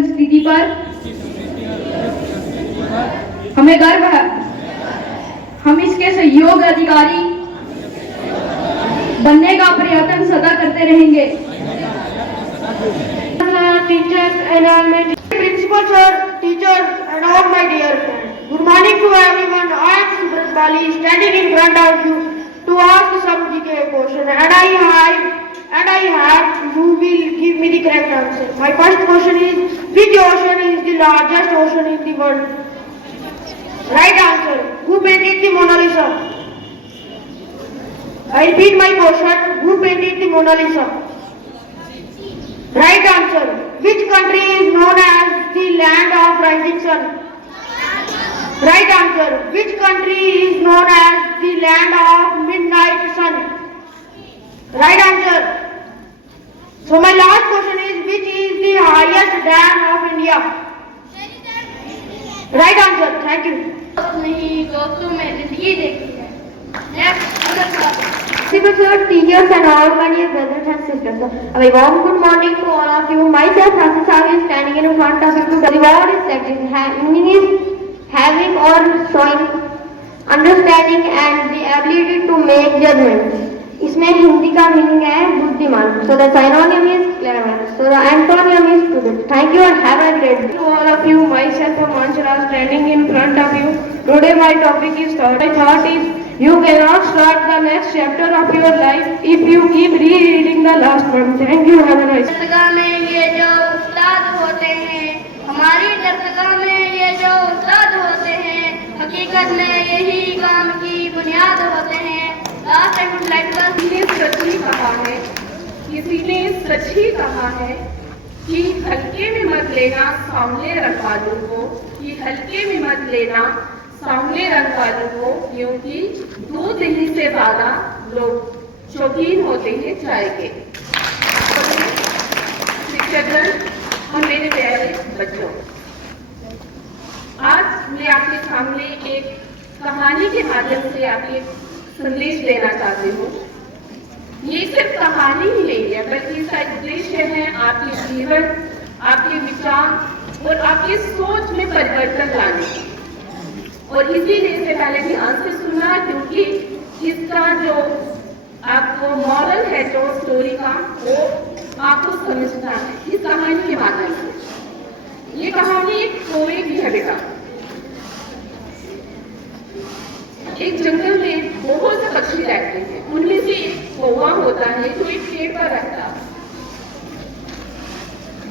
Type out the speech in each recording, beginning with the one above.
संस्कृति पर हमें गर्व है। हम इसके सहयोग अधिकारी बनने का प्रयत्न सदा करते रहेंगे। Teachers, enrollment, principal sir, teachers, and all my dear friends. Good morning to everyone. I am Subrat Bali, standing in front of you to ask some GK question, and I have you will give me the correct answer. My first question is: which ocean is the largest ocean in the world? Right answer. Who painted the Mona Lisa? I repeat my question. Who painted the Mona Lisa? Right answer. Which country is known as the land of rising sun? Right answer. Which country is known as the land of midnight sun? Right answer. So my last question is: which is the highest dam of India? Right answer. Thank you. नहीं दोस्तों मैं जिंदगी देखी है। Next Principal sir, teachers and all my dear brothers and sisters. A very warm good morning to all of you. Myself, Francis Savi, is standing in front of you to tell you what is that meaning is having or showing understanding and the ability to make judgments. इसमें हिंदी का meaning है बुद्धिमान. So the synonym is clever. So the antonym is stupid. Thank you and have a great day. To all of you, myself Manchara standing in front of you. Today my topic is thought. My thought is you cannot start the next chapter of your life if you keep rereading the last one. Thank you. Have a nice day. दरगाह में ये जो उस्ताद होते हैं, हमारी दरगाह में ये जो उस्ताद होते हैं, हकीकत में यही काम की बुनियाद होते हैं। लास्ट टाइम वुड लाइक किसी ने सच ही कहा है कि हल्के में मत लेना सांवले रंग वालों को, कि हल्के में मत लेना सांवले रंग वालों को, क्योंकि दूध ही से ज्यादा लोग शौकीन होते हैं चाय के। शिक्षकगण और मेरे प्यारे बच्चों, आज मैं आपके सामने एक कहानी के माध्यम से आपके संदेश देना चाहती हूँ। ये सिर्फ कहानी ही नहीं है, बल्कि इसका उद्देश्य है आपके जीवन, आपके विचार और आपकी सोच में परिवर्तन लाने। और इसीलिए इसे पहले ध्यान से सुनना, क्योंकि इसका जो आपको मॉरल है जो स्टोरी का, वो आपको समझना है इस कहानी के माध्यम से। ये कहानी एक कौवे की है बेटा। एक जंगल में बहुत से पक्षी रहते हैं, उनमें से एक कौवा होता है जो एक पेड़ पर रहता है।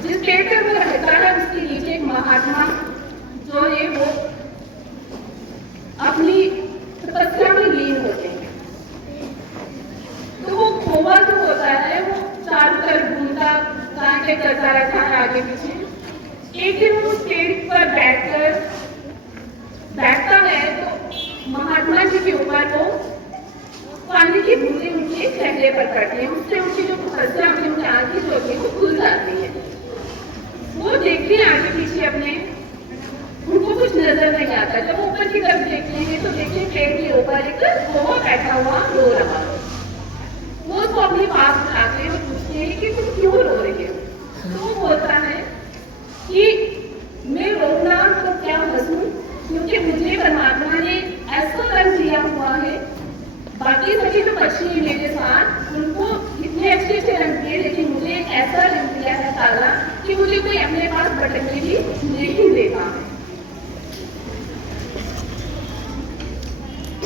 जिस पेड़ पर वो रहता है उसके नीचे एक महात्मा जो है वो अपनी तपस्या में लीन होते हैं। तो वो कौवा जो होता है वो चारों तरफ घूमता कांटे करता रहता है आगे पीछे। एक दिन वो उस पेड़ पर बैठता है तो महात्मा जी के ऊपर वो पानी की बूंदें उनके चेहरे पर पड़ती हैं। उससे उनकी जो तपस्या होती है, उनकी आंखें जो होती है वो खुल जाती हैं। वो देखते हैं आगे पीछे अपने, उनको कुछ नजर नहीं आता। जब वो ऊपर की तरफ देखते हैं तो देखते हैं पेड़ के ऊपर एक कौवा बैठा हुआ रो रहा। वो उसको अपने पास उठाते हैं और पूछते हैं कि तुम क्यों रो रहे हो? तो वो बोलता है कि मैं रोना तो क्या हंसूं, क्योंकि मुझे परमात्मा ने ऐसा रंग दिया हुआ है। बाकी सभी जो पक्षी मेरे साथ उनको इतने अच्छे अच्छे रंग दिए, लेकिन मुझे एक ऐसा रंग दिया है काला कि मुझे कोई अपने पास भटकने भी नहीं देता है।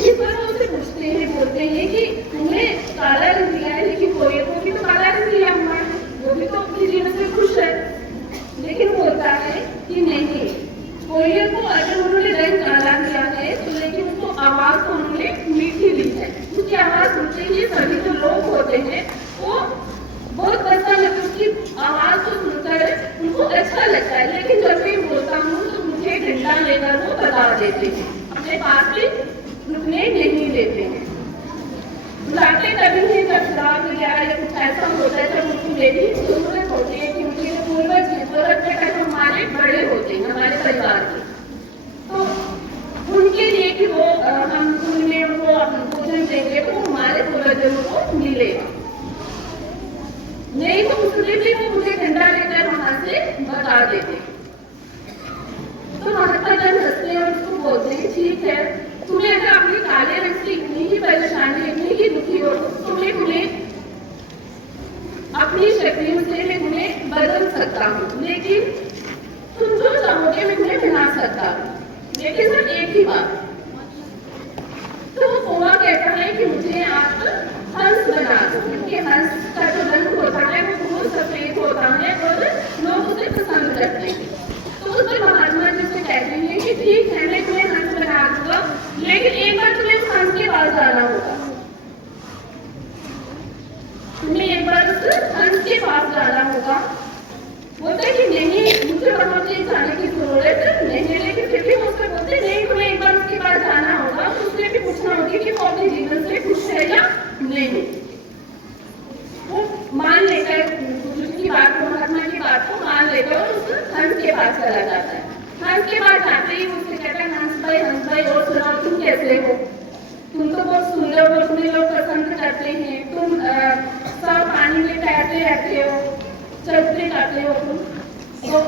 इस पर वो उसे पूछते हैं, बोलते हैं कि तुम्हें काला रंग दिया है, लेकिन कोयल को भी तो काला रंग दिया हुआ है, वो भी तो अपने जीवन से खुश है। लेकिन बोलता है कि नहीं, कोयल को अगर उन्होंने रंग काला दिया है तो लेकिन उसको आवाज तो उन्होंने मीठी दी है। उसकी आवाज सुनते ही सभी जो लोग होते हैं वो बहुत अच्छा लगता है, उसकी आवाज को सुनकर उनको अच्छा लगता है। लेकिन जब भी बोलता हूँ तो मुझे डंडा लेकर वो बता देते हैं, अपने पास भी रुकने नहीं देते हैं। बुलाते तभी है जब श्राप वगैरह या कुछ ऐसा होता है जब उनको मेरी जरूरत होती है, क्योंकि पूर्वज हमारे बड़े होते हैं हमारे परिवार के, तो उनके लिए कि वो हम उनमें उनको भोजन देंगे तो हमारे पूर्वजों को मिलेगा। नहीं तो उसके भी वो मुझे डंडा लेकर वहां से बता देते। के पास जाना होगा। बोलते कि नहीं मुझे वहां पे जाने की जरूरत नहीं है, लेकिन फिर भी मुझसे बोलते नहीं तुम्हें एक बार उसके पास जाना होगा, तो उसने भी पूछना होगी कि वो अपने जीवन से खुश है या नहीं। वो मान लेकर की बात को, महात्मा की बात को मान लेकर और उस हंस के पास चला जाता है। हंस के पास जाते ही उससे कहता है हंस भाई और सुनाओ तुम कैसे हो, तुम तो बहुत सुंदर हो, तुम्हें लोग पसंद करते हैं, तुम सब पानी में तैरते रहते हो, चलते जाते हो तुम। तो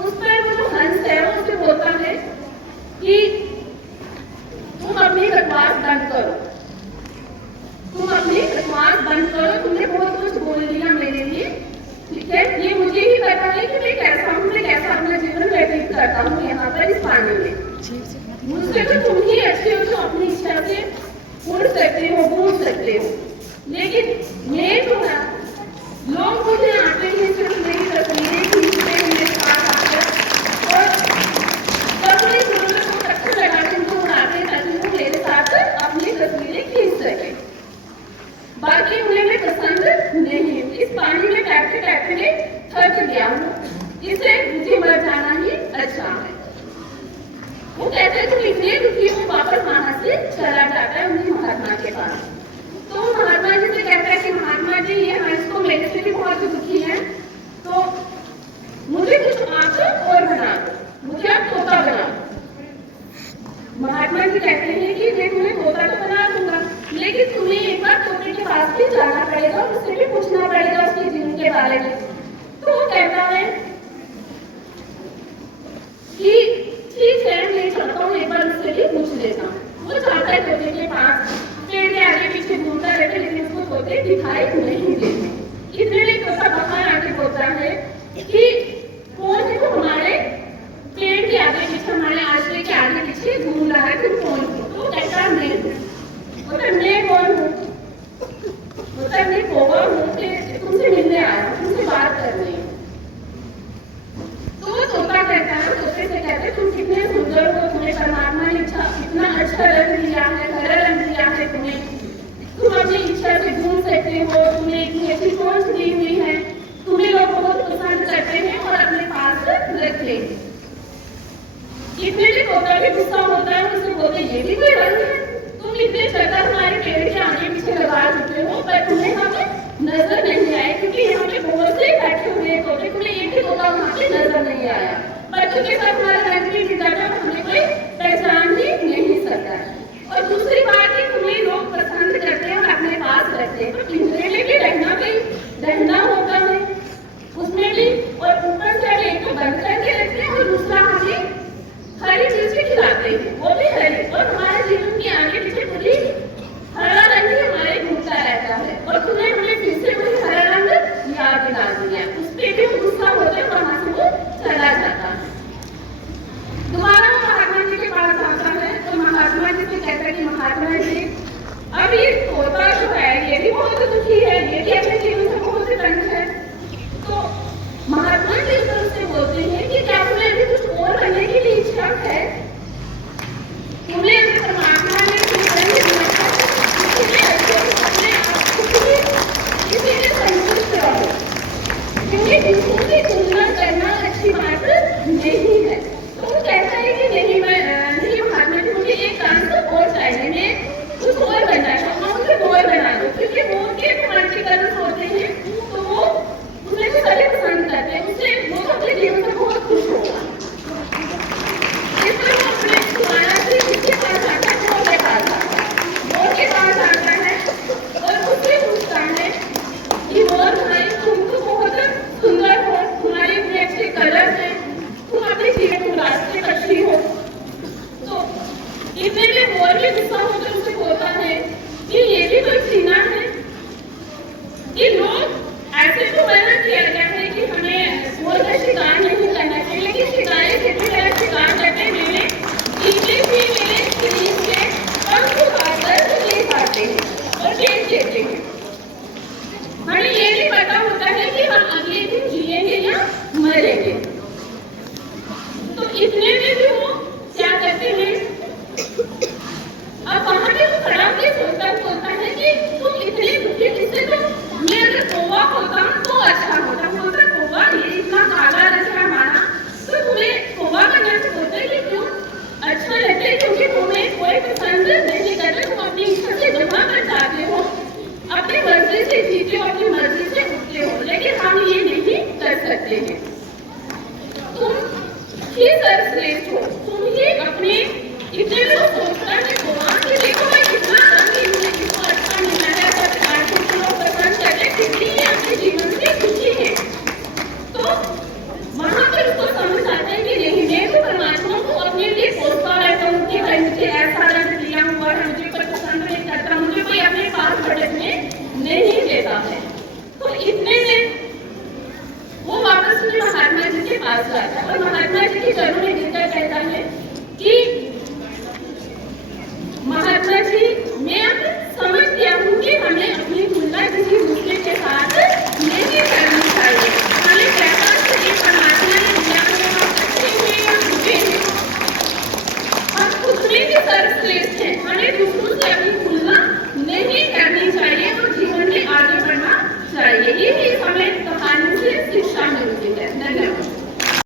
उस पर वो जो हंस है वो उससे बोलता है कि तुम अपनी बकवास बंद करो, तुम अपनी बकवास बंद करो, तुमने बहुत कुछ बोल दिया मेरे लिए, ठीक है, ये मुझे ही पता है कि मैं कैसा हूँ, मैं कैसा अपना जीवन व्यतीत करता हूँ यहाँ पर इस पानी में। मुझसे तो तुम ही अच्छे हो जो अपनी इच्छा से उड़ सकते हो, बूझ सकते हो, लेकिन मैं तो ना, लोग मुझे आते हैं सिर्फ मेरी तस्वीरें खींचते हैं मेरे पास आकर और जब मेरी जरूरत को अच्छा लगा के उनको उड़ाते हैं ताकि वो मेरे साथ अपनी तस्वीरें खींच सके। बाकी उन्हें मैं पसंद नहीं हूँ, इस पानी में तैरते तैरते थक गया हूँ, इसे मुझे मर जाना ही अच्छा है। वो कहते तुम इतने दुखी हो, वापस वहां से चला जाता है उन्हीं महात्मा के पास। तो महात्मा जी से कहता है कि महात्मा जी ये हंस तो मेरे से भी बहुत दुखी है, तो मुझे कुछ आप और बना दो, मुझे आप तोता बना दो। महात्मा जी कहते हैं कि मैं तुम्हें तोता तो बना दूंगा, लेकिन तुम्हें एक बार तोते के पास भी जाना पड़ेगा, उससे भी पूछना पड़ेगा उसके जीवन के बारे में। तो वो कहता है कि ठीक है मैं चलता हूँ, एक बार उससे भी पूछ लेता हूँ। वो जाता है तोते के पास, पेड़ के आगे पीछे घूमता रहता है, लेकिन उसको तोते दिखाई नहीं देते। इतने में तोता बाहर आके बोलता है कि कौन है वो हमारे पेड़ के आगे पीछे, हमारे आश्रय के आगे पीछे घूम रहा है, तुम कौन हो? तो कहता है मैं कौन हूँ? बोलता मैं कौवा हूँ कि तुमसे मिलने आया हूँ, तुमसे बात करनी है। तो वो तोता कहता है, तोते से कहते हैं तुम कितने सुंदर हो, तुम्हें परमात्मा ने इतना अच्छा रंग दिया है, हरा रंग दिया है तुम्हें, तुम अपनी इच्छा से घूम सकते हो, तुम्हें इतनी अच्छी सोच दी हुई है, तुम्हें लोग बहुत पसंद करते हैं और अपने पास रखते हैं। इतने भी तोता भी गुस्सा होता है, उससे बोलते ये भी कोई रंग है, तुम इतने चक्कर हमारे पेड़ के आगे पीछे लगा चुके हो पर तुम्हें हमें नजर नहीं आए, क्योंकि यहाँ पे बहुत से बैठे हुए तोते, तुम्हें एक ही तोता वहाँ पे नजर नहीं आया। बच्चों के साथ हमारा रंग भी मिल जाता है, हमें कोई पहचान ही नहीं सकता। और दूसरी बात कि तुम्हें लोग पसंद करते हैं और अपने पास रखते हैं, तो पिंजरे में भी रहना होता है उसमें भी, और ऊपर से एक तो बंद करके रखते हैं और दूसरा हमें हरी चीज भी खिलाते हैं, वो भी हरी, और हमारे जीवन के आगे पीछे पूरी हरा रंग ही हमारे घूमता रहता है। और तुमने हमें फिर से वही हरा रंग याद दिला दिया, उस पर भी गुस्सा होते वहां से वो चला जाता है। दोबारा महात्मा जी के पास आता है तो महात्मा जी से कहता है कि महात्मा जी अब ये तोता जो है ये भी बहुत दुखी है, ये भी अपने जीवन से बहुत तंग है। तो महात्मा जी उससे बोलते हैं कि क्या तुम्हें अभी कुछ और करने की भी इच्छा है? तुम्हें अगर परमात्मा ने इसीलिए संतुष्ट रहो, क्योंकि दूसरों की तुलना करना अच्छी बात नहीं है। तो वो कहता है कि नहीं महात्मा जी मुझे एक काम तो और चाहिए, मैं कुछ और बनना चाहता हूँ, मुझे और बना दो, क्योंकि वो के रोमांचीकरण होते हैं तो वो जो अपनी मर्जी से उठते हो, लेकिन हम ये नहीं कर सकते हैं। तुम ही सर्वश्रेष्ठ हो, तुम ही अपने इतने लोग सोचता है भगवान कि देखो मैं कितना रंगीन हूँ, कितना अच्छा मिला है, सरकार कुछ लोग पसंद करते, कितनी ही अपने जीवन से खुशी है। तो वहां पर उसको समझ आता है कि नहीं, मैं तो परमात्मा को अपने लिए सोचता रहता हूँ कि भाई मुझे ऐसा रंग दिया हुआ है, मुझे कोई पसंद नहीं करता, मुझे कोई अपने पास भटकने नहीं देता है। तो इतने में वो वापस में महात्मा जी के पास जाता है और महात्मा जी की चरणों